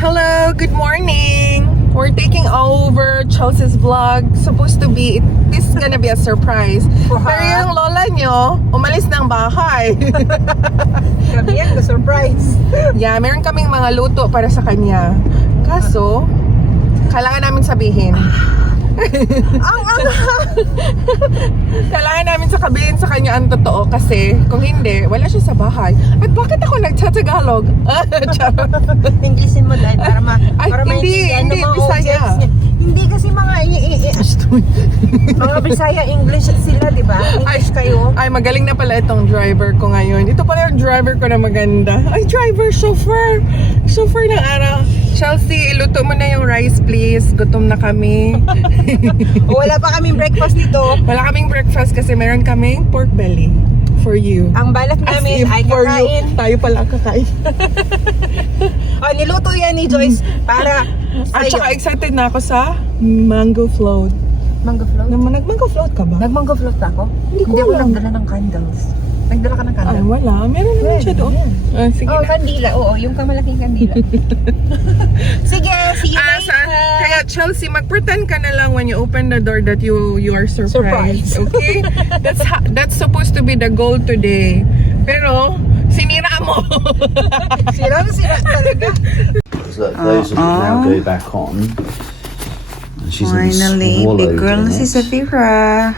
Hello, good morning. We're taking over Chelsea's vlog. Supposed to be, this is gonna be a surprise. Pero yung lola nyo, umalis ng bahay. Kami yan, surprise. Yeah, meron kaming mga luto para sa kanya. Kaso, kailangan namin sabihin. Kailangan namin sabihin sa kanya ang totoo kasi kung hindi, wala siya sa bahay. At bakit ako nagtatagalog? Englishin mo dahil para hindi, Bisaya. Hindi kasi mga Bisaya English sila, di ba? English kayo. Ay, magaling na pala itong driver ko ngayon. Ito pala yung driver ko na maganda. Ay, driver, chauffeur. Chauffeur ng araw. Chelsea, iluto mo na yung rice, please. Gutom na kami. Wala pa kaming breakfast dito. Wala kaming breakfast kasi meron kaming pork belly for you. Ang balat namin ay for kakain. you. Tayo pala ang kakain. Niluto yan ni Joyce para At saka excited na ako sa mango float. Mango float? Nag-mango float ka ba? Nag-mango float ako? Hindi ko ako alam. nagdala ng candles. Nagdala ka ng Ay, candles? wala. Meron naman siya doon. Sige na. Kandila. Oo, yung kamalaking kandila. Sige, see you later. Kaya Chelsea, mag-pretend ka na lang when you open the door that you are surprised. Okay? That's supposed to be the goal today. Pero, sinira mo. Sira talaga. Look, those will now go back on. And she's Finally, big girl na in si it. Safira.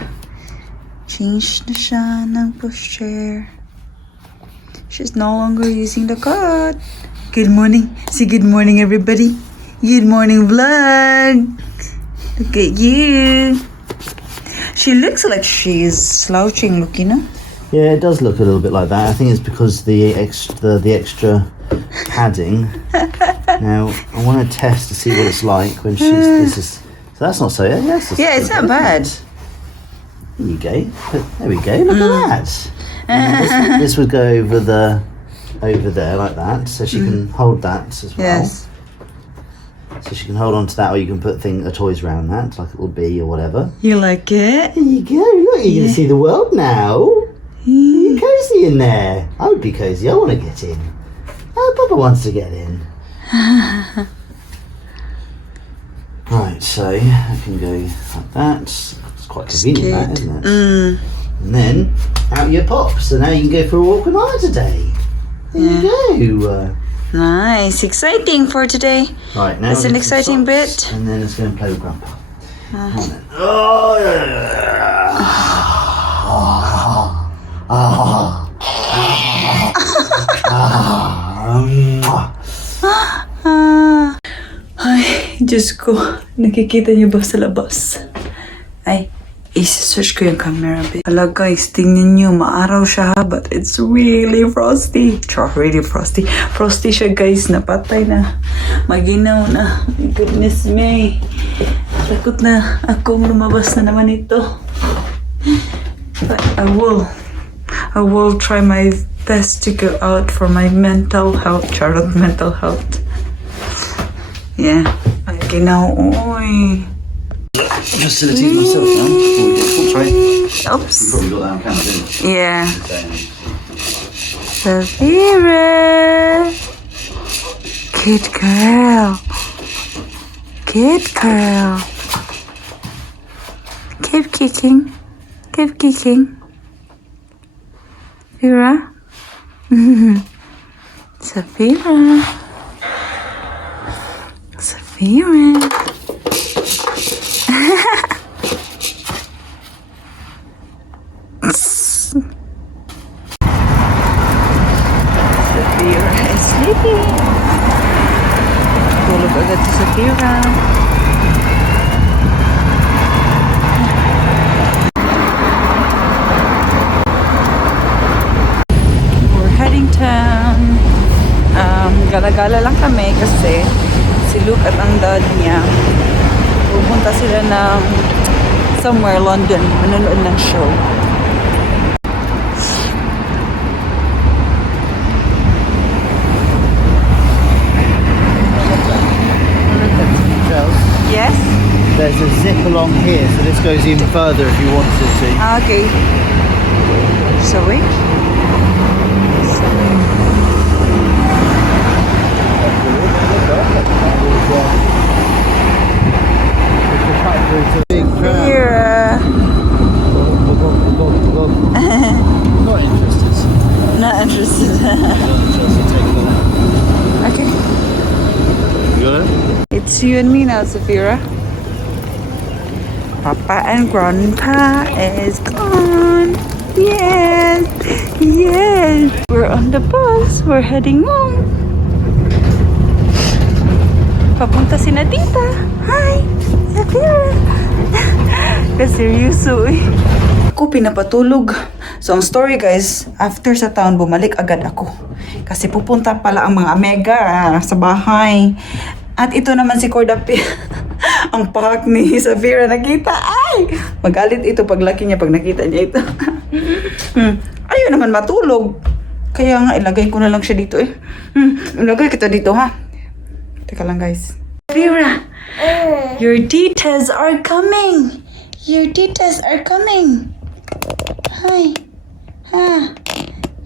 Change na siya ng pushchair. She's no longer using the cot. Good morning. Say good morning, everybody. Good morning, vlog. Look at you. She looks like she's slouching, look, you know? Yeah, it does look a little bit like that. I think it's because the extra padding. Now I want to test to see what it's like when she's. This is so that's not so. Yes. Yeah, it's not bad. There you go. There we go. Look at that. And this would go over there like that, so she can hold that as well. Yes. So she can hold on to that, or you can put toys around that, like it will be or whatever. You like it? There you go. Look, you're gonna see the world now. You're cozy in there. I would be cozy. I want to get in. Oh, Papa wants to get in. Right, so I can go like that. It's quite convenient, that, isn't it? And then out you pop. So now you can go for a walk with Mama today. There you go. Nice. Exciting for today. Right, now That's an get some exciting socks, bit. and then let's go and play with Grandpa. Come on then. Oh, Ay, Diyos ko. Nakikita niyo ba sa labas? Ay, isi-search ko yung camera bit. Hala guys, tingnan niyo. Maaraw siya but it's really frosty. Char, really frosty. Frosty siya guys. Napatay na. Maginaw na. My goodness me. Takot na akong lumabas na naman ito. But I will try my best to go out for my mental health. Charlotte, mental health. Yeah. Ay, ginaw. Oy. Facilities myself now. Before we get full tray. Oops. Probably got that on camera, didn't you? Yeah. Safira. Good girl. Good girl. Keep kicking. Keep kicking. Safira. Safira. Safira. Safira is sleeping. Tulog agad si Safira. We're heading town. Gala-gala lang kami kasi si Luke at ang dad niya pupunta sila ng somewhere London, manonood ng show. Yes? There's a zip along here, so this goes even further if you wanted to. Okay. So wait. interested. Okay. You got it? It's you and me now, Safira. Papa and Grandpa is gone. Yes, yes. We're on the bus. We're heading home. Papunta si na tita. Hi, Safira. Kaseryoso eh. Ako pinapatulog. So ang story guys, after sa town, bumalik agad ako. Kasi pupunta pala ang mga mega sa bahay. At ito naman si Cordapi. Ang pak ni Safira nakita. Ay! Magalit ito paglaki niya pag nakita niya ito. Ayaw naman matulog. Kaya nga ilagay ko na lang siya dito eh. Ilagay kita dito ha. Teka lang guys. Safira! Your titas are coming! Your titas are coming! Hi! Ha!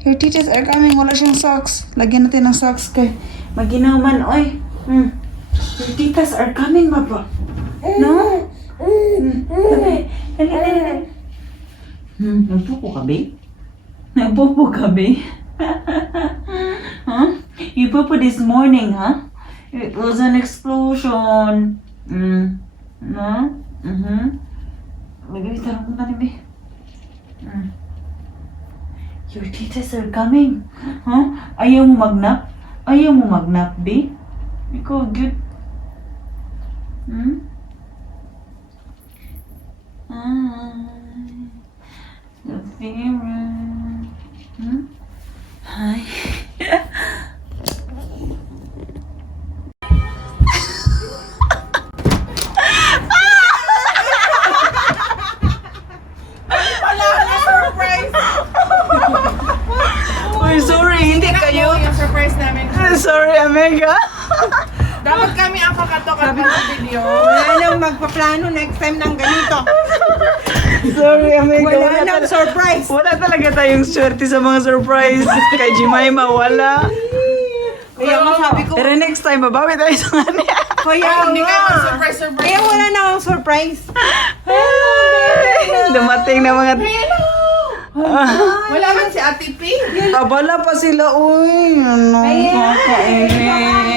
Your titas are coming. Wala siyang socks. Lagyan natin ng socks kay maginaw man, oy. Your titas are coming, Papa. No? Nagpupo ka, babe? Nagpupo ka, babe? Huh? You pupo this morning, huh? It was an explosion. No? Magbibitarong ko na rin, babe. Your titas are coming. Huh? Ayaw mo magnap? Ayaw mo magnap, babe? Ikaw, good. The favorite. Hi. Surprise! Uy, sorry, hindi kayo. Yung surprise namin. Sorry, Amega. Dapat kami ang pakatok ng video. Wala nang magpaplano next time ng ganito. Sorry, Amega. Wala nang surprise. Wala talaga tayong swerte sa mga surprise. Kay Jemima, wala. Kaya nga sabi ko, Pero next time, babawi tayo sa kanya. kaya Hindi nga. kayo surprise. Kaya wala na akong surprise. Dumating na mga... Wala man si Ate P. Abala pa sila, uy. Ano, kakainis.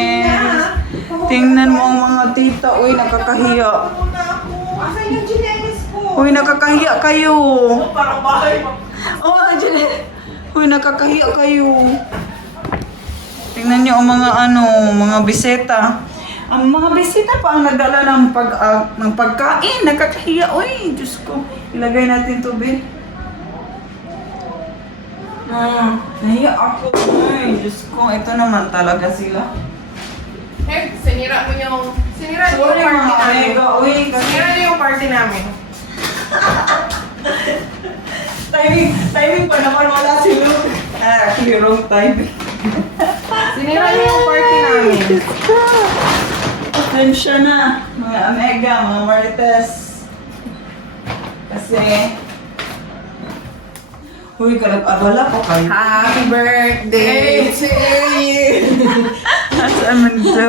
Tingnan mo ang mga tita, uy, nakakahiya. Asan yung chinelis ko? Uy, nakakahiya kayo. Parang bahay mo. Oh, nandiyan. Uy, nakakahiya kayo. Tingnan niyo ang mga mga biseta. Ang mga bisita pa ang nagdala ng pagkain. Nakakahiya, uy. Diyos ko. Ilagay natin tubig. Nahiya ako. Ay, Diyos ko. Ito naman talaga sila. Eh, sinira niyo yung Sorry, party mga namin. amiga. Uy, kasi Sinira niyo yung party namin. timing pa naman wala si Luke. Actually, wrong timing. Sinira niyo yung party namin. Pasensya na, mga Amega, mga Marites. Kasi, uy, abala pa kayo. Happy birthday to you. Nasaan man ito?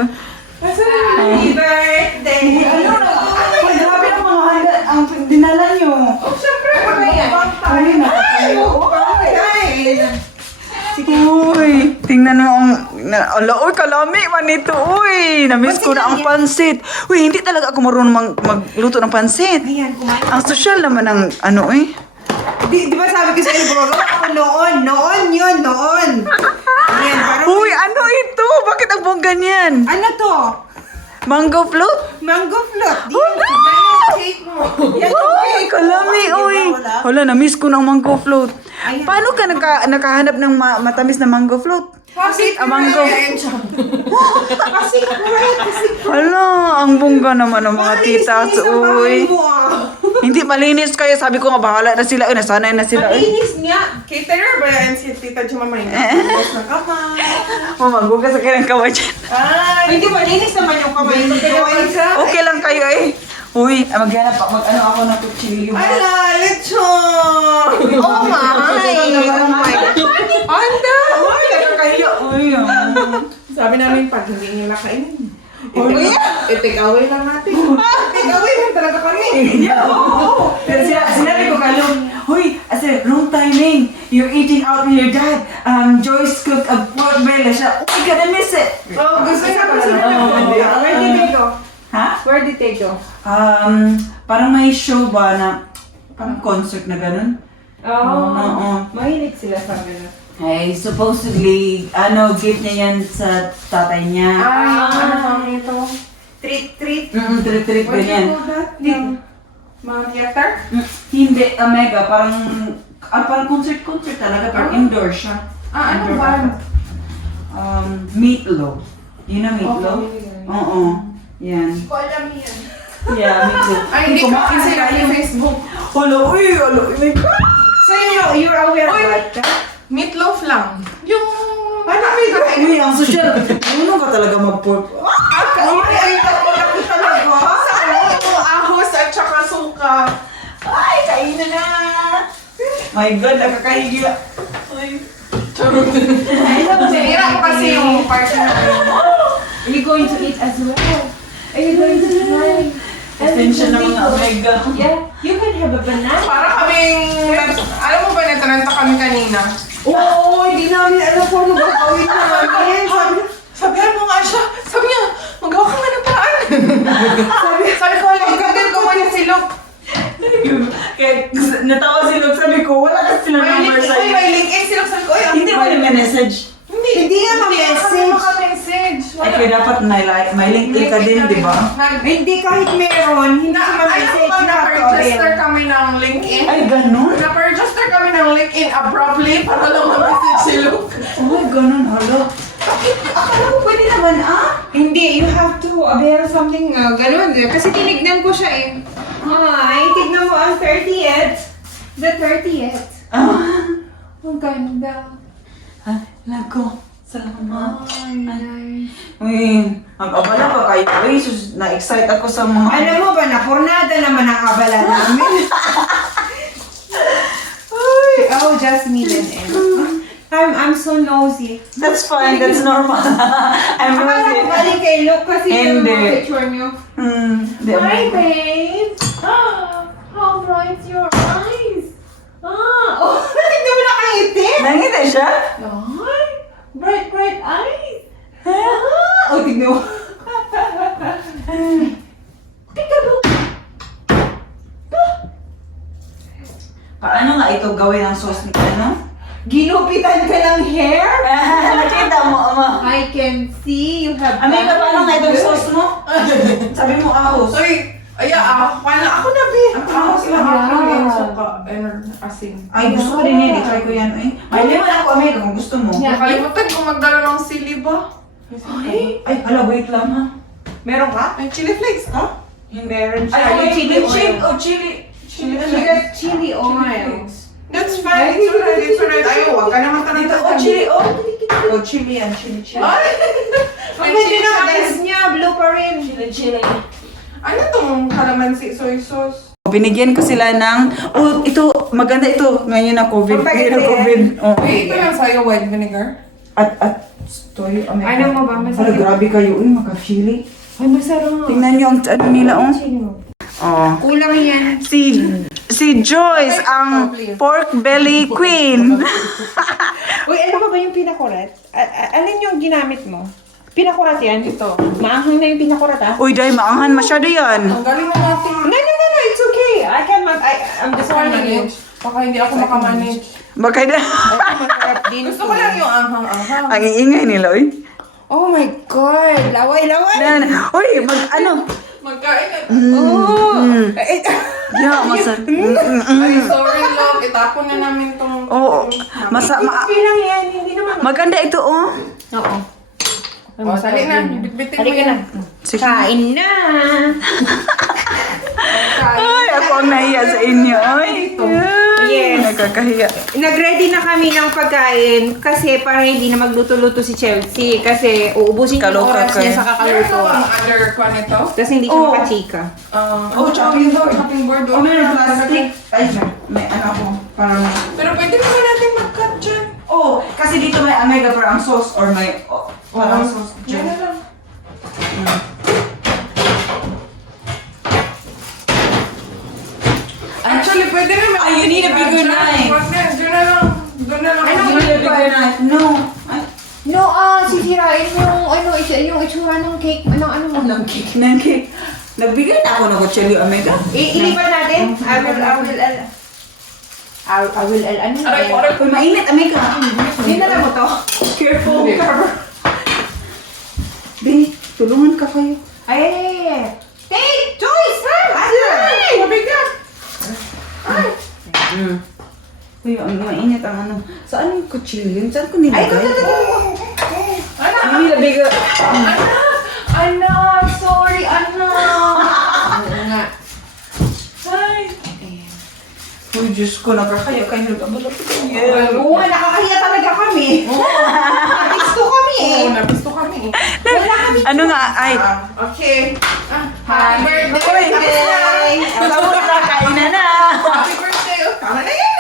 Happy birthday! Ano na? Uy, grabe ang mga handa, ang dinala nyo. Oh, syempre, mag-uubang Uy, nakakayo. Ay! Uy, tingnan mo ang... Ala, uy, kalami man ito, uy. Namiss ko na ang pansit. Uy, hindi talaga ako marunong magluto ng pansit. Ayan, kumain. Ang social naman ng eh. Di ba sabi ko sa iyo, gumagawa ako noon. Noon yun, noon. Ayan, parang... Uy, ano ito? Bakit ang bongga niyan? Ano to? Mango float? Mango float. Di cake mo. yan. Uy, kalami, uy. Hala, na-miss ko ng mango float. Ayan. Paano ka nakahanap ng matamis na mango float? Kasi mango. Kasi correct. Kasi Hala, ang bongga naman ng mga titas, uy. Hindi malinis kaya sabi ko nga bahala na sila, nasanay na sila. Malinis nga. Caterer ba yan si Tita Jumamay? Tapos ng kamay. Magugas sa kailang kamay dyan. Ay, Hindi malinis naman yung kamay. Okay lang kayo eh. Uy, maghanap mag-ano ako ng kutsilyo. ala, lechon! Oh my! Anda! Uy, nakakahiya. Uy, Sabi namin, pag hindi nila kainin, I-take away lang natin. I-take away lang talaga kami. Sinabi ko kalong, Hoy, I said, wrong timing. You're eating out with your dad. Joyce cooked a pork belly. Siya, oh, you're gonna miss it. Oh, gusto niya pala. Where did they go? Ha? Where did they go? Parang may show ba na, parang concert na ganun? Oo. Mahilig sila sa ganun. Hey, supposedly, gift niya yan sa tatay niya. Ano pang ito? Treat. Treat ganyan. What do you call that? Mount Theater? Hindi, Mega, parang concert talaga, parang indoor siya. Ano Indoor ba? ata. Meatloaf. You know Meatloaf? Oo. Yan. Ko alam yan. Yeah, Meatloaf. Ay, hindi ko kasi yung Facebook. Hello, oh my God! So you're aware of that? Meatloaf lang. Yung... Ano may gawin? Uy, ang social. Ano ka talaga mag-pork? Ay, talaga. ahos at saka suka. Ay, kainan na! My God, nakakahiya. Ay. Sinira ko kasi yung partner. Are you going to eat as well? Are you going to try? Attention ng mga Omega. Yeah, you can have a banana. Para kaming... Alam mo ba, nataranta kami kanina? Oo, hindi namin alam kung ano gagawin namin. Sabihan mo nga siya. Sabi niya, magawa ka nga ng paraan. sabi ko, lagkagan ko muna si Luke. Kaya natawa si Luke, sabi ko, wala ka sila number sa iyo. May link si Luke. Sabi ko, Hindi mo na message. Hindi nga ma-message. maka-message. Ay, kaya dapat may link ka din, di ba? Hindi kahit meron, hindi siya ma-message. Alam mo ba, You have to na-register avail. kami ng LinkedIn? Ay, ganun? Na-register kami ng LinkedIn abruptly para lang ma-message si Luke. Ay, ganun, hala. Akala ko pwede naman, Hindi, you have to avail something ganun. Kasi tinignan ko siya eh. Ay, tignan mo ang 30th. The 30th. Ang ganda. Lago. Salamat. Ay. Uy, mag-abala pa kayo. Uy, na-excite ako sa mga... Alam mo ba na pornada naman ang abala namin? Oh, just me and Em. I'm so nosy. That's fine, that's normal. I'm Akala ko really... galing kay Luke kasi yung Hindi. mga picture niyo. Hi, babe! How bright your eyes! Oh, tignan mo na kang itim! Nangita siya? Ay, bright eyes! Oh, tignan mo. Peekaboo! Paano nga ito gawin ang sauce ni ano? Ginupitan ka ng hair? Nakita mo, ama. I can see you have Amiga, paano nga itong sauce mo? Sabi mo ahos. Uy, ako na, be. Ang ahos lang Yeah. ako yung suka and asin. Ay, gusto ko din yan. I-try ko yan. May lemon ako, Amiga, kung gusto mo. Yeah. Nakalimutan ko magdala ng sili ba? Ay, hala, wait lang ha. Meron ka? Ay, chili flakes, ha? Meron siya. Ay, Yung chili oil. chili. Chili oil. Chili oil. That's fine. It's alright. It's alright. Ayaw, wag ka naman Dito, tanong. chili, chili yan, chili. Ay! Ang ganda ng eyes niya. Blue pa rin. Chili. Ano tong calamansi soy sauce? Binigyan ko sila ng, ito, maganda ito. Ngayon na COVID. Pampaganda Ngayon na yan. COVID. Oh. Wait, ito lang sa'yo, white vinegar? Story, Ano mo ba? Hala, grabe kayo. Uy, maka-chili. Ay, masarap. Tingnan niyo ang ano nila, oh. Chili mo. Oh. Kulang yan. Si Joyce, ang pork belly queen. Uy, ano ba yung pinakurat? Alin yung ginamit mo? Pinakurat yan? Ito. Maanghang na yung pinakurat ah. Uy, dahil maanghang masyado yan. Ang galing mo natin. No, it's okay. I'm just warning you. Baka hindi ako makamanage. Baka na. Masarap din. Gusto ko lang yung anghang-anghang. Ang iingay nila, uy. Oh my God! Laway! Uy, Magkain na. Oh! Yeah, masarap. Ay, sorry, love. Itapon na namin tong... Oo. Okay lang yan. Hindi naman. Maganda ito, oh. Oo. O, sali na. Bitbitin mo Halika na. yan. Sige. Kain na! Ay, ako ang nahiya sa inyo. Ay, Yes. nakakahiya. Nag-ready na kami ng pagkain kasi para hindi na magluto-luto si Chelsea kasi uubusin yung Kaloka oras ka. niya sa Meron kakaluto. na bang other kwan ito? Tapos hindi siya Oh. makachika. Chopping board. Chopping board. Oh, meron plastic. Ay, may ano ako. Parang... Pero pwede naman natin mag-cut dyan. Oh, kasi dito may omega para ang sauce or may... parang sauce Yan dyan. na lang. good night. Wag na, doon na lang. Doon na lang. Ano? Have a good night. No. Ay, No, sisirain mo yung itsura ng cake. Ano mo? ng cake. Nagbigay na ako ng kutsilyo, Omega. Ilipan natin. I will, ano Aray, eh. aray. Uy, mainit, Omega. Dinala mo to? Careful. Hindi. Bini, tulungan ka kayo. Ay. Take! Choice! Ay, mabigat. Uy, ang mainit ang ano. Saan yung kutsilyo? Saan ko nilagay? Ay, ito. Hindi nilabigay. Anak, sorry, anak. Oo nga. Ay. Uy, Diyos ko, nakakaya kayo. Oo nga, nakakahiya talaga kami. Gusto kami eh. Oo, nagusto kami. Wala kami. Ano nga? Ay. Okay. Happy birthday. Tapos na, kain na na. Happy birthday. Oh, tama na yan.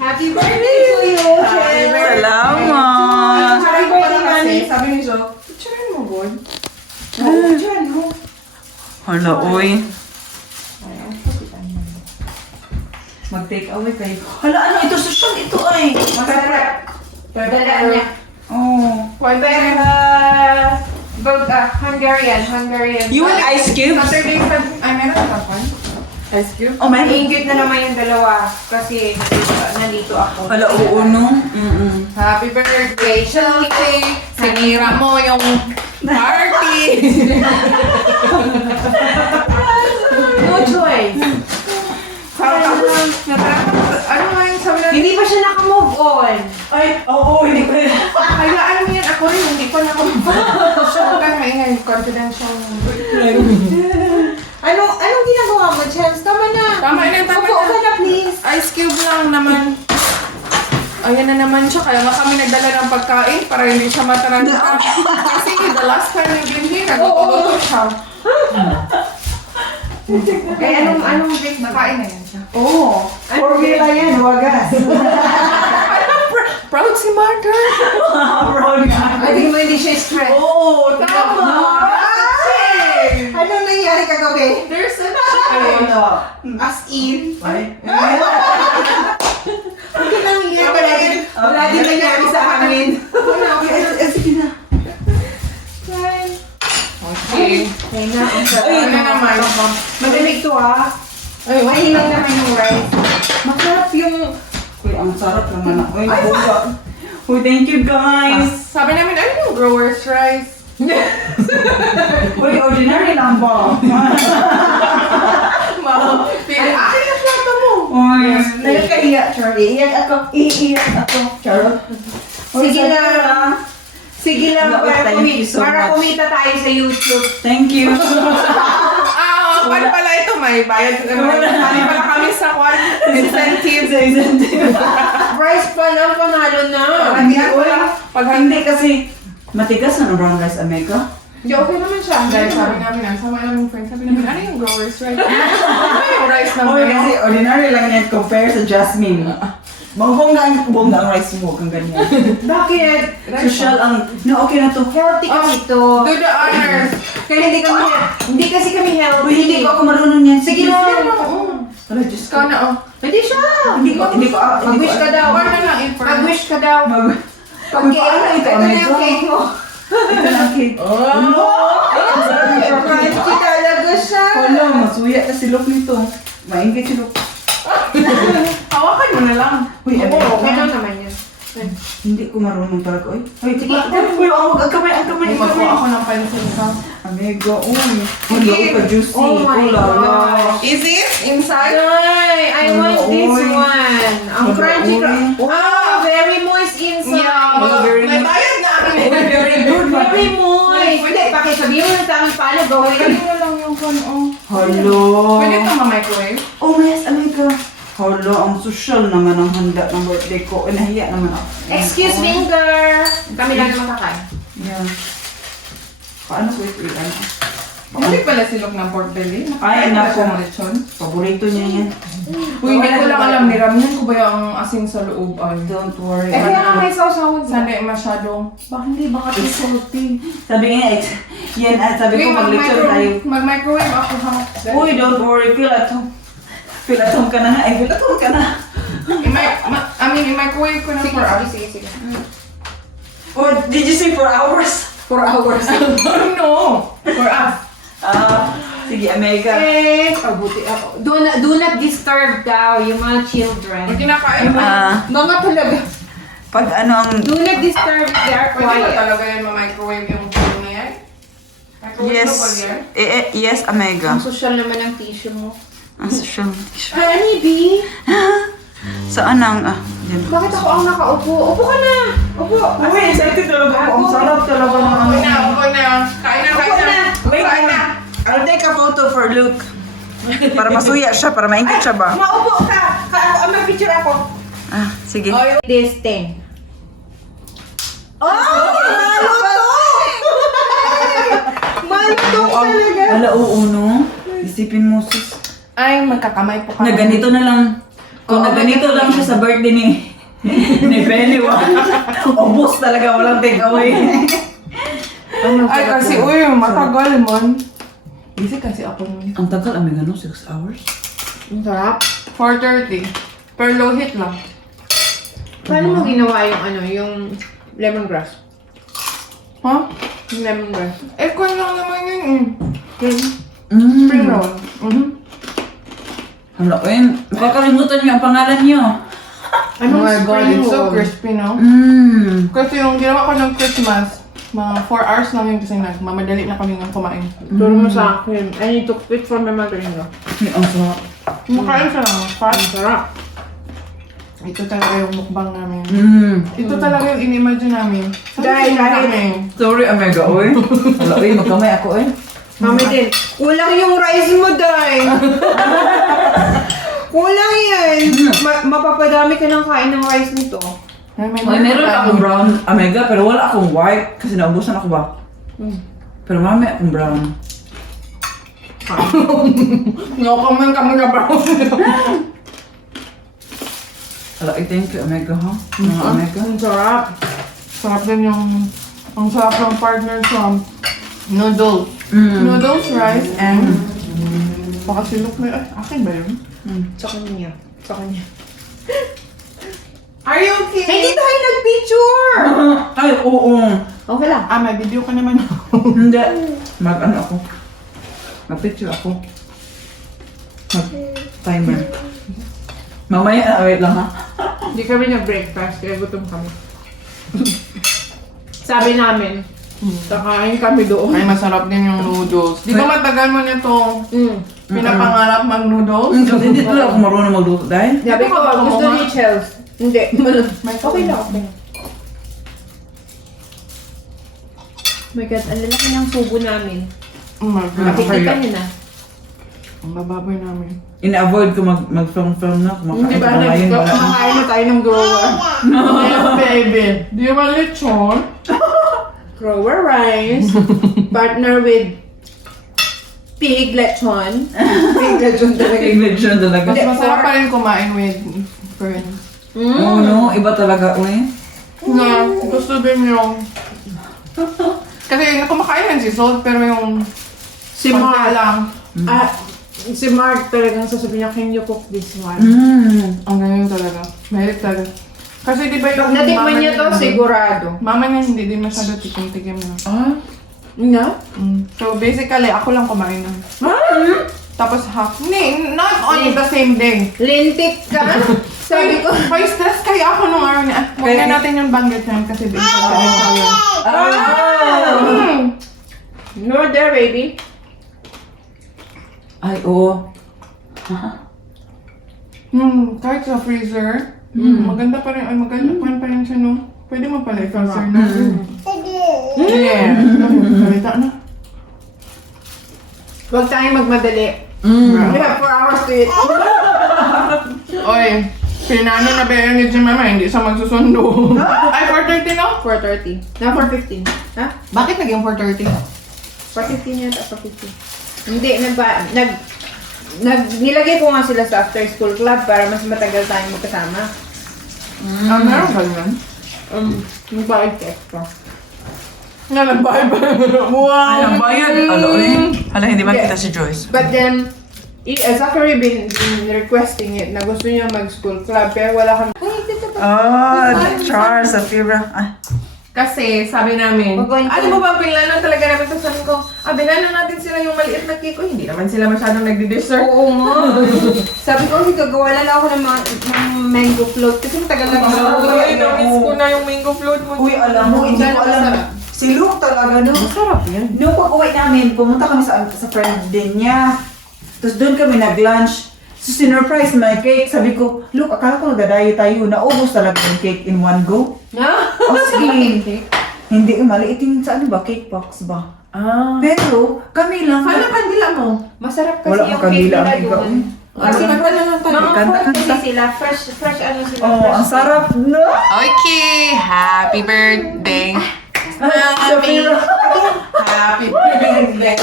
Happy birthday to you. Happy birthday. Salamat. Happy birthday, Mami. Sabi ni Jo, picturean mo, boy. Oo, dyan, no? Hala, uy. Mag-take away kayo. Hala, ano ito? Social ito ay. Masarap. Dala niya. Oh. Hungarian. You want ice cubes? Saturday, ay, meron ka pa? Ice cube? Oh, man. Ingit na naman yung dalawa kasi nandito ako. Hala, oo, no? Happy birthday, Chelsea! Sinira mo yung party! No choice. Ano nga yung sabi natin? Hindi pa siya naka-move on. Ay, oo, hindi ko yun. Hayaan mo yan, ako rin, hindi ko na-confirm. Huwag kang maingay, confidential. Anong ginagawa mo, Chels? Tama na. Tama na, tama Upo ka na. na, please. Ice cube lang naman. Ayan na naman siya, kaya nga kami nagdala ng pagkain para hindi siya mataranta. Kasi the last time we've been here, nagluto siya. Anong break na kain na yan siya? Oo. Formula yan, wagas. Proud si Martha. Proud nga. I think mo hindi siya stress. Oo, tama. Anong nangyari kagabi? There's a change. As in? Ay. Huwag ka nang iyan. Wala din nangyari sa amin. Sige na. Okay. Kaya na, ang sarap. Ay, na naman. Magaling to ah. Ay, Mahilig naman yung rice. Masarap yung... Uy, ang sarap naman. Uy, buga. Uy, thank you guys. Sabi namin, ano yung grower's rice? Uy, ordinary lang ba? Akin na plato mo. Uy, Nagkaiya, Charlie. Iyak ako. Iiyak ako. Charot. Sige lang. Sige lang, Thank you so para much. kumita tayo sa YouTube. Thank you. Paano pala ito? May bayad. Paano pala kami sa incentives? Rice pa lang, panalo na. Hindi pala. Pag Hindi kasi matigas na ng brown rice, Omega. Hindi, okay naman siya. Dahil sabi namin, ang sama namin friends, sabi namin, ano yung grower's rice? Ano yung rice na Uy, kasi ordinary lang yan compare sa Jasmine. Bongga ang rice mo kung ganyan. Bakit? Social ang... No, okay na to. Healthy kasi to. Do the honors. Kaya hindi kasi kami healthy. Uy, hindi ko ako marunong yan. Sige lang. Wala, Diyos ko. Ikaw na, oh. Pwede siya. Hindi ko. Mag-wish ka daw. Or na lang, if Mag-wish ka daw. Uy, paano ito, Ito na yung Omega? cake mo. Ito na ang cake. Crunchy talaga siya. Wala, masuya na silok nito. Maingit silok. Hawakan mo na lang. Uy, Oo, Omega. okay lang naman yan. Hindi ko marunong talaga. Uy, sige. Uy, ang kamay. Makuha ako ng pansin ka. Omega, uy. Wala ka juicy. Oh my gosh. Is it inside? Ay, I want this Uy. one. Ang crunchy. Uy. Very moist inside. Yeah, very may much. bayad na akin. Very good. Very moist. Hindi, pakisabihin mo na sa amin paano gawin. Pwede mo lang yung phone, oh. Hello. Pwede ito ma-microwave? Oh, yes, Omega. Hello, ang social naman ang handa ng birthday ko. Nahiya naman ako. Excuse me, girl. Kami lang naman kakain. Yeah. Paano ko ito ilan? Bumalik pala silok ng pork belly. Ay, Nakakain nako. pala siya ng lechon. Paborito niya yan. Uy, hindi ko lang alam ni Ramyan ko ba yung asin sa loob ay. Don't worry. Eh, kaya nga may sausawan sa... Sana masyadong. Baka too salty. Sabi nga, yan, sabi ko mag-lecture tayo. Mag-microwave ako ha. Uy, don't worry, kila to. Pilatom ka na nga. Ay, pilatom ka na. I-microwave ko na for us. Sige. Oh, did you say 4 hours? 4 hours. No! For us. Sige, Omega. Pabuti ako. Do not disturb daw yung mga children. Pag kinakain mo, Mga talaga. Pag ano ang... Do not disturb, they are pwede ba quiet. talaga yan ma-microwave yung phone na yan? Microwave mo ba yan? Yes, Omega. Ang social naman ng tissue mo. Ang social. Honey bee, Saan ang... yan. bakit ako ang nakaupo? Upo ka na! Upo! Uy, excited talaga ako. Ang sarap talaga ng Okay na. Kain na. Kain na. I'll take a photo for Luke. Para masuya siya, para maingit siya ba? Maupo ka! Mag-picture ako. Ah, sige. This 10. Malutong talaga! Ala, oo, no? Isipin mo, sis. Ay, magkakamay po Na ganito na lang. Kung na ganito lang siya sa birthday ni Penny, obos talaga, walang takeaway. Ay, kasi matagal man. Busy kasi ako nun. Ang tagal, Omega, no? 6 hours? Ang sarap. 4:30. Per low heat lang. Paano mo ginawa yung lemongrass? Ha? Yung lemongrass. Eh, kung lang naman yun Mm. Spring roll. Hala, makakalimutan niyo ang pangalan niyo. Oh my God, spring it's so roll? crispy, no? Mm. Kasi yung ginawa ko ng Christmas, mga 4 hours lang yun kasi mamadali na kami ng kumain. Turo mo sa akin. I need to quit for my mother-in-law. Ang sarap. Kumakain siya lang, fast. Ang sarap. Ito talaga yung mukbang namin. Mm. Ito talaga yung in-imagine namin. Dahil- kami. Sorry, Omega, oy. Hala, magkamay ako, eh. Mami din. Kulang yung rice mo, Day. Kulang yan. Mapapadami ka ng kain ng rice nito. Ay, Oy, meron akong brown, Omega, pero wala akong white kasi naubusan ako ba? Pero marami akong brown. Nakaman kami na brown. Hala, thank you, Omega, ha? Mga Omega. Ang sarap. Sarap din yung... Ang sarap ng partner sa noodles. Noodles, rice, and... Baka silok na... Ay, akin ba yun? Sa kanya. Sa kanya. Are you okay? Hindi tayo nag-picture! Ay, oo. Okay lang. May video ka naman ako. Hindi. Mag-ano ako. Mag-picture ako. Mag-timer. Mamaya, wait lang ha. Hindi kami nag-breakfast kaya gutom kami. Sabi namin, kakain kami doon. Ay, masarap din yung noodles. Di ba matagal mo na ito pinapangarap mag-noodles? Kasi hindi talaga ako marunong magluto dahil. Sabi ko, gusto ni Chels. Hindi. Okay lang, okay. Oh my God, ang lalaki ng subo namin. Oh my God. Nakikita niyo na. Ang bababoy namin. Ina-avoid ko mag-film-film na. Hindi Kumakain ba? ko ngayon. wala. Kumakain na tayo ng grower. Yes, baby. Do you want lechon? Grower rice, partner with pig lechon. Pig lechon talaga. English yun talaga. Mas masarap pa rin kumain with friends. Oo, no? Iba talaga, uy. Na gusto din yung... Kasi kumakain yan si Salt, pero yung... Si pagka Mark. lang. Si Mark talagang sasabihin niya, can you cook this one? Ang ganyan talaga. Mahilig talaga. Kasi di ba yung... Pag natikman niya to, niya- sigurado. Mama niya hindi din masyado tikim-tikim na. No? So basically, ako lang kumain nun. Tapos half. Not on the same day. Lintik ka? Sabi ko, Hoy, stress kaya ako nung araw niya. Huwag na natin yung banggit niyan kasi din ko tayo. no there, baby. Ay, oo. Kahit sa freezer, maganda pa rin. Ay, maganda pa rin siya, no? Pwede mo pala i-freezer na. Yeah. Salita na. Huwag tayong magmadali. We have 4 hours to eat. Oy, pinano na ba yun ni Jim Mama? Hindi siya magsusundo. Ay, 4:30 no? 4:30. Na 4:15. Ha? Bakit naging 4:30? 4:15 yata, 4:15. Hindi, nilagay ko nga sila sa after school club para mas matagal tayong magkasama. Meron ba yun? Nagbayad ka extra. Nga, nagbayad ba? Wow! Ay, ang bayad. Alo, eh. Hala, hindi makita si Joyce. But then, Zachary been requesting it na gusto niya mag-school club pero wala kami. Oh, Charles, sa fibra. Ah, Kasi sabi namin, Mag-going to- alam mo ba, pinlano talaga namin ito. Sabi ko, binano natin sila yung maliit na cake. Hindi naman sila masyadong nagdi-dessert. Oo nga. Sabi ko, gagawa na lang ako ng mango float kasi matagal na Uy, na-miss ko na yung mango float mo. uy, alam mo, hindi ko alam. Si Luke talaga, no? Masarap yan. Noong pag-uwi namin, pumunta kami sa friend din niya. Tapos doon kami nag-lunch. So, sinurprise my cake. Sabi ko, look, akala ko nagdadayo tayo. Naubos talaga yung cake in one go. Na? O sige. Hindi, maliit yung sa ano ba? Cake box ba? Ah. Pero, kami lang. Sana kandila mo. Masarap kasi Wala yung kang cake kandila, nila amiga. doon. Kasi Ano, kanta na lang tayo. mga Kanta, fruit kasi kanta. sila. Fresh ano sila. Oh, fresh ang sarap, no? Okay, happy birthday. Happy birthday.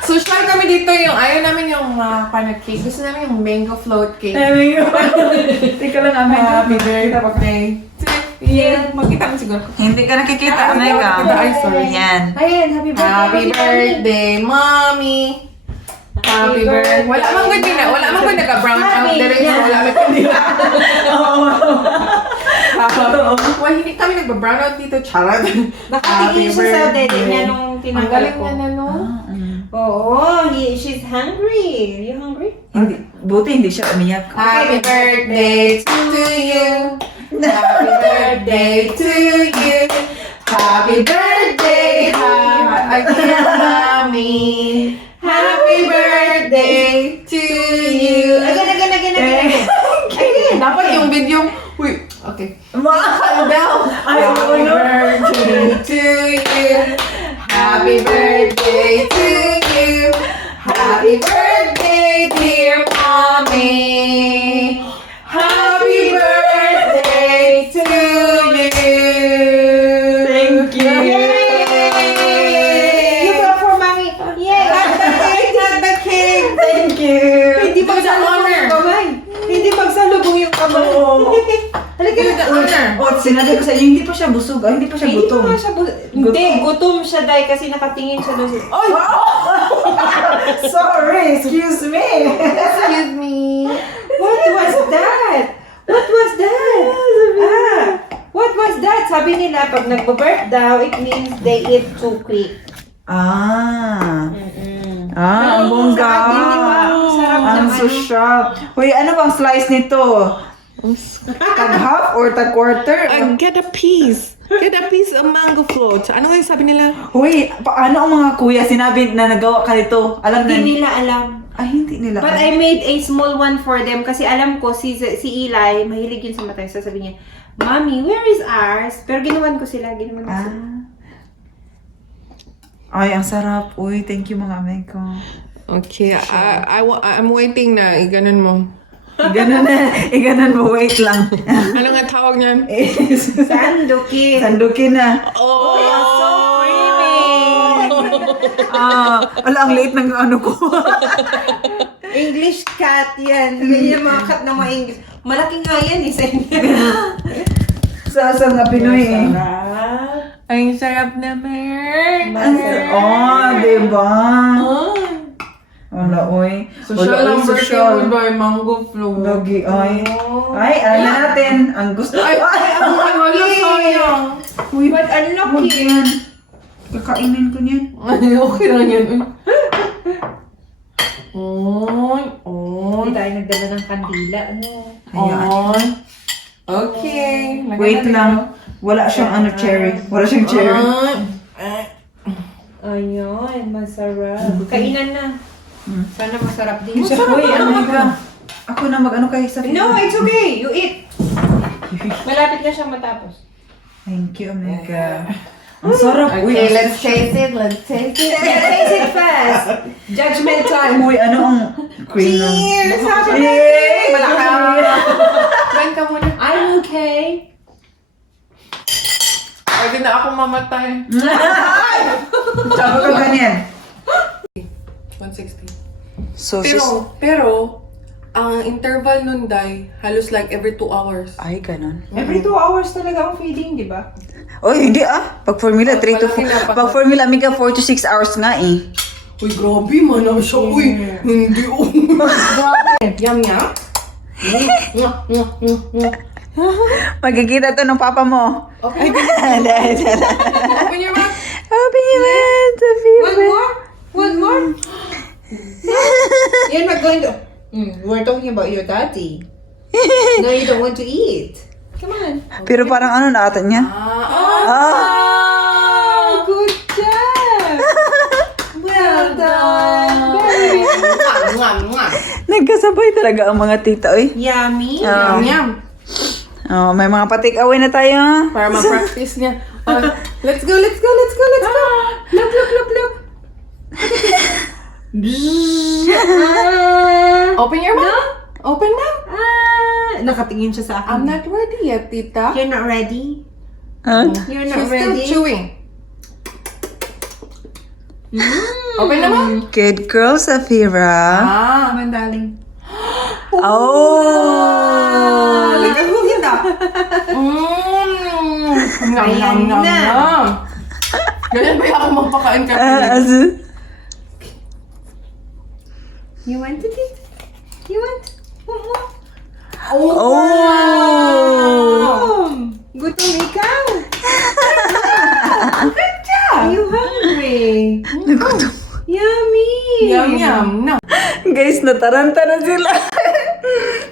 So try kami dito yung, ayaw namin yung paano cake. Gusto namin yung mango float cake. Teka lang, amiga. Happy birthday. Yeah, magkita mo siguro. Hindi ka nakikita, amiga. Ay, sorry. Yan. Ayan, happy birthday. Happy birthday, mommy. Happy birthday. Wala mang good din na. Wala mang good nagka-brown out. Happy Dire so wala may kandila. Why hindi kami nagba-brown out dito? Charot. Nakatingin siya sa dede niya nung Ang tinanggal galing ko. niya na, no? Oo, she's hungry. You hungry? Hindi, buti hindi siya umiyak. Happy birthday to you. Happy birthday to you. Happy birthday, again, mommy. Happy birthday to you. Again. Dapat yung video. Uy, okay. Ma! Calm down. Happy birthday to you. Happy birthday to you. Happy birthday, dear mommy. Happy birthday to you. Thank you. You go for mommy. Yay! Got the cake. Thank you. Hindi It's an honor. yung kamay. Hindi magsalubong yung kamay. Halika It's an honor. Oh, sinabi ko sa inyo, hindi pa siya busog. Hindi pa siya Hindi gutom. pa siya Hindi, gutom siya dahil kasi nakatingin siya doon. Sorry, excuse me. Excuse me. What was that? What was that? What was that? Sabi nila, pag nagba-birth daw, it means they eat too quick. Ah. Ah, ang bongga. Sarap din, di ba? Ang sarap Ang naman. social. Uy, ano bang slice nito? Tag half or tag quarter? Get a piece. Get a piece of mango float. Ano nga yung sabi nila? Uy, paano ang mga kuya sinabi na nagawa ka nito? Alam na Hindi nila alam. Ay, hindi nila. But I made a small one for them kasi alam ko si Eli, mahilig yun sa mata. Sasabi niya, Mommy, where is ours? Pero ginawan ko sila. Ginawan ko sila. Ay, ang sarap. Uy, thank you mga amay ko. Okay, I'm waiting na. Iganon mo. Ganun na. Ganun mo, wait lang. Ano nga tawag niyan? Sanduki. Sandukin na. Oh! So creamy! Wala, ang liit ng ano ko. English cat yan. Ganyan mga cat na mga English. Malaki nga yan eh. Sa nga Pinoy eh. Ay, sarap naman. Diba? Wala, uy. Social Wala, ang birthday social. mo ba? Mango float. Lagi, ay. Ay, alam na natin. Ang gusto. Ay, ang wala sayang. Uy, but Huwag unlucky. yan. Kakainin ko niyan. Ay, okay lang yan. Oy, oy. Hindi tayo nagdala ng kandila. Ano? Oy. Okay. Wait lang. Wala siyang ano, cherry. Wala siyang cherry. Ayun, masarap. Kainan na. Sana masarap din. Uy, ano ka? Ako na mag-ano kayo sa No, it's okay. You eat. Malapit na siyang matapos. Thank you, Omega. Ang sarap. Uy, Okay, let's taste it. Let's taste it. Taste it fast. Judgment time. Uy, ano ang cream lang? Cheers! Happy Yay! Malaka. Ben ka muna. I'm okay. Pwede na ako mamatay. Tsaka ka ganyan. 160. So, Pero, ang interval nun, Day, halos like every 2 hours. ay, ganun. Every 2 hours talaga ang feeding, di ba? Oy, hindi ah. Pag formula, 3 to 4. Malaki na pa. Pag formula, Amiga, 4 to 6 hours nga eh. Uy, grabe man na siya. Uy, hindi. Grabe. Yum, yum. Magkikita to ng papa mo. Okay. Dahil sana. Open your mouth. Open your mouth, Sophia. One more? One more? You're not going to... we're talking about your daddy. No, you don't want to eat. Come on. Pero parang ano na ata niya? Oh, good job. Well done. Very Nagkasabay talaga ang mga tita, oy. yummy. Yum, yum. Oh, may mga pa-take away na tayo. Para ma-practice niya. Let's go, let's go, let's go, let's go. Look, look, look, look. Open your mouth. Open mouth. Nakatingin siya sa I'm akin. not ready yet, tita. You're not ready? Huh? You're She's not still ready? chewing. Open the mouth. Good girl, Safira. Come on, darling. Oh! Kita. Nam, nam, nam, nam. Ganyan ba yung ako magpakain ka? You want to eat? You want? Want more? Oh! Gutom ikaw. Good job. You hungry? Nagutom. Yummy. Yum, yum. No. Guys, nataranta na sila.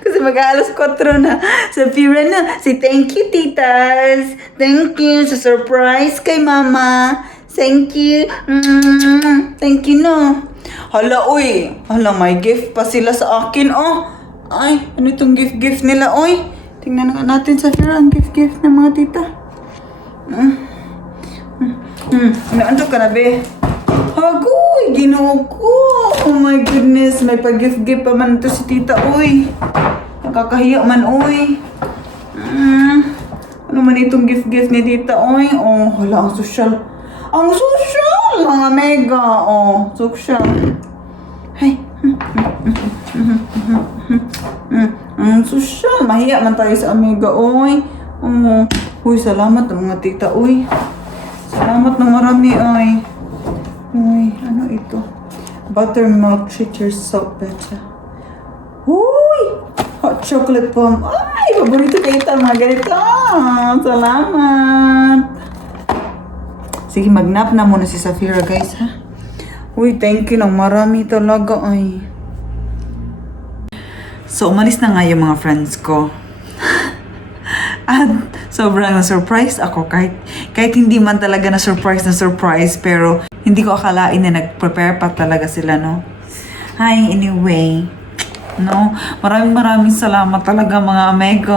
Kasi mag-aalas 4 na. Safira na. Say thank you, titas. Thank you sa surprise kay mama. Thank you. Thank you, no. Hala, uy. Hala, may gift pa sila sa akin, oh. Ay, ano itong gift nila, oy? Tingnan nga natin, Safira, ang gift ng mga tita. Ano ka na, be? Hagoy, ginoo ko. Oh my goodness, may pa-gift pa man ito si tita, oy. Nakakahiya man, oy. Ano man itong gift ni tita, oy. Oh, hala, ang social. Ang social, mga mega. Oh, social. Hay. Ang social. Mahiya man tayo sa amiga, oy. Oh, uy, salamat mga tita, oy. Salamat ng marami, oy. Uy, ano ito? Buttermilk treat yourself better. Uy! Hot chocolate bomb. Ay, paborito kayo ito, mga ganito. Salamat. Sige, mag-nap na muna si Safira, guys, ha? Uy, thank you ng marami talaga, ay. So, umalis na nga yung mga friends ko. At sobrang na-surprise ako kahit hindi man talaga na-surprise pero hindi ko akalain na nag-prepare pa talaga sila, no? Hi, anyway. No? Maraming salamat talaga mga amigo.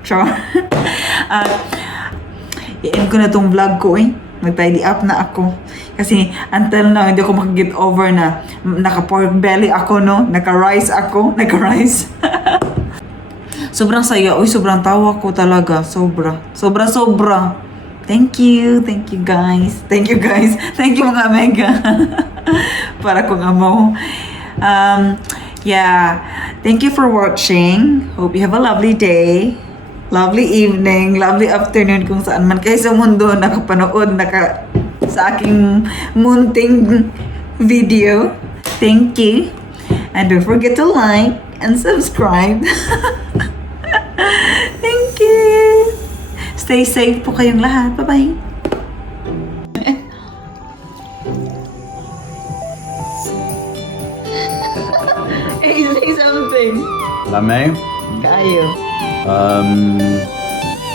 Char. At i-end ko na tong vlog ko, eh. Mag-tidy up na ako. Kasi until now, hindi ako makaget over na naka-pork belly ako, no? Naka-rice ako. Naka-rice. Sobrang saya. Uy, sobrang tawa ko talaga. Sobra. Thank you guys. Thank you mga mega. Para kung amo. Yeah. Thank you for watching. Hope you have a lovely day. Lovely evening. Lovely afternoon kung saan man kayo sa mundo nakapanood sa aking munting video. Thank you. And don't forget to like and subscribe. Thank you. Stay safe po kayong lahat. Bye-bye. Hey, say something. Lame. Kayo.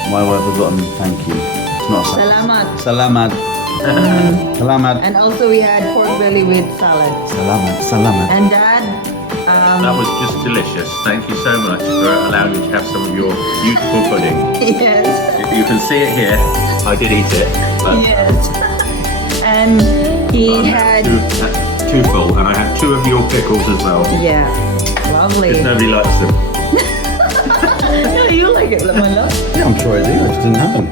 My wife has got thank you. It's not Salamat. Salamat. Salamat. And also we had pork belly with salad. Salamat. And Dad, That was just delicious. Thank you so much for allowing me to have some of your beautiful pudding. yes. You can see it here. I did eat it, but Yes. And he had, that's too full, and I had 2 of your pickles as well. yeah, lovely. Because nobody likes them. Yeah, you like it, my love. Yeah, I'm sure I do. I just didn't have them.